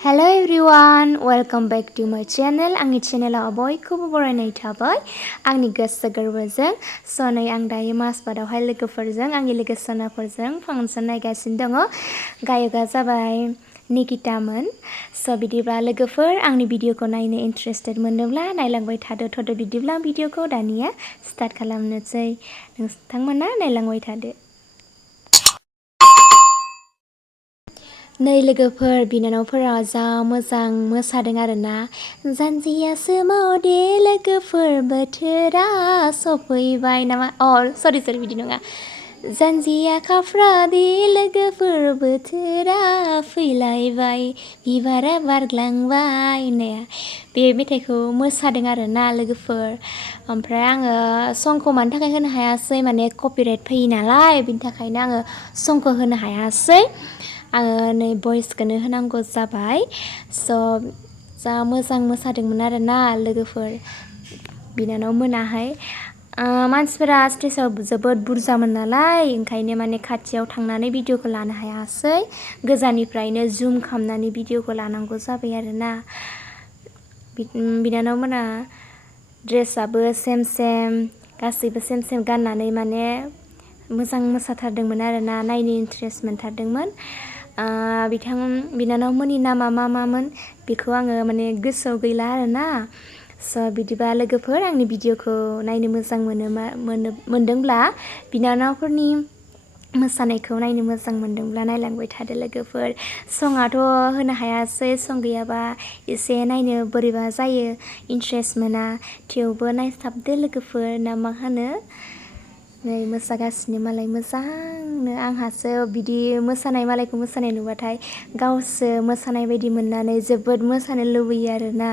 Hello everyone, welcome back to my channel. आंनि चेनेलाव बयखौबो बरायनाय थाबाय आंनि गोसो गोरबोजों। स' नै आं दायो मासबादावहाय लोगोफोरजों आंनि लोगो सनाफोरजों फांसन नायगासिनो दङ। गायकआ जाबाय निकितामोन। स' बिदिब्ला लोगोफोर आंनि भिडिअखौ नायनो इन्टारेस्टेड मोनोब्ला नायलांबाय थादो बिदिब्ला भिडिअखौ दानिया स्टार्ट खालामनोसै। नोंथांमोना नायलांबाय थादो। नै लोगोफोर बिनानावफोरा जा मोजां मोसादों आरोना। जानजिया सोमावदे लोगोफोर बोथोरा सफैबाय नामा सरि बिदि नङा। जानजिया खाफ्रादे लोगोफोर बोथोरा फैलायबाय बिबारा बारग्लांबाय होननाया बे मेथाइखौ मोसादों आरोना लोगोफोर। ओमफ्राय आङो संखौ मानि थाखाय होनो हायासै माने कपिराइट फैयो नालाय बिनि थाखायनो आङो संखौ होनो हायासै। आङो नै भइसखौनो होनांगौ जाबाय। स' जा मोजां मोसादोंमोन आरोना लोगोफोर बिनानाव मोनाहाय। मानसिफोरा स्टेजाव जोबोद बुरजामोन नालाय ओंखायनो माने खाथियाव थांनानै भिडिअखौ लानो हायासै। गोजाननिफ्रायनो जुम खालामनानै भिडिअखौ लानांगौ जाबाय आरोना। बिनानाव मोना ड्रेसाबो सेम गासैबो सेम गाननानै माने मोजां मोसाथारदोंमोन आरोना। नायनो इन्टारेस्ट मोनथारदोंमोन। बिनानावमोननि नामा मामोन बेखौ आङो माने गोसोआव गैला आरोना। स' बिदिबा लोगोफोर आंनि भिडिअखौ नायनो मोजां मोनदोंब्ला बिनानावफोरनि मोसानायखौ नायनो मोजां मोनदोंब्ला नायलांबाय थादो लोगोफोर। सङाथ' होनो हायासै, सं गैयाबा एसे नायनो बोरैबा जायो, इन्टारेस्ट मोना। थेवबो नायसाबदो लोगोफोर ना मा होनो। नै मोसागासिनो मालाय मोजांनो। आंहासो बिदि मोसानाय मालायखौ मोसानाय नुबाथाय गावसो मोसानाय बायदि मोननानै जोबोद मोसानो लुबैयो आरोना।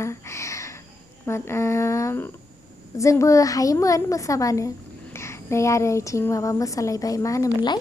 जोंबो हायोमोन मोसाबानो। नै आरो इथिं माबा मोसालायबाय मा होनोमोनलाय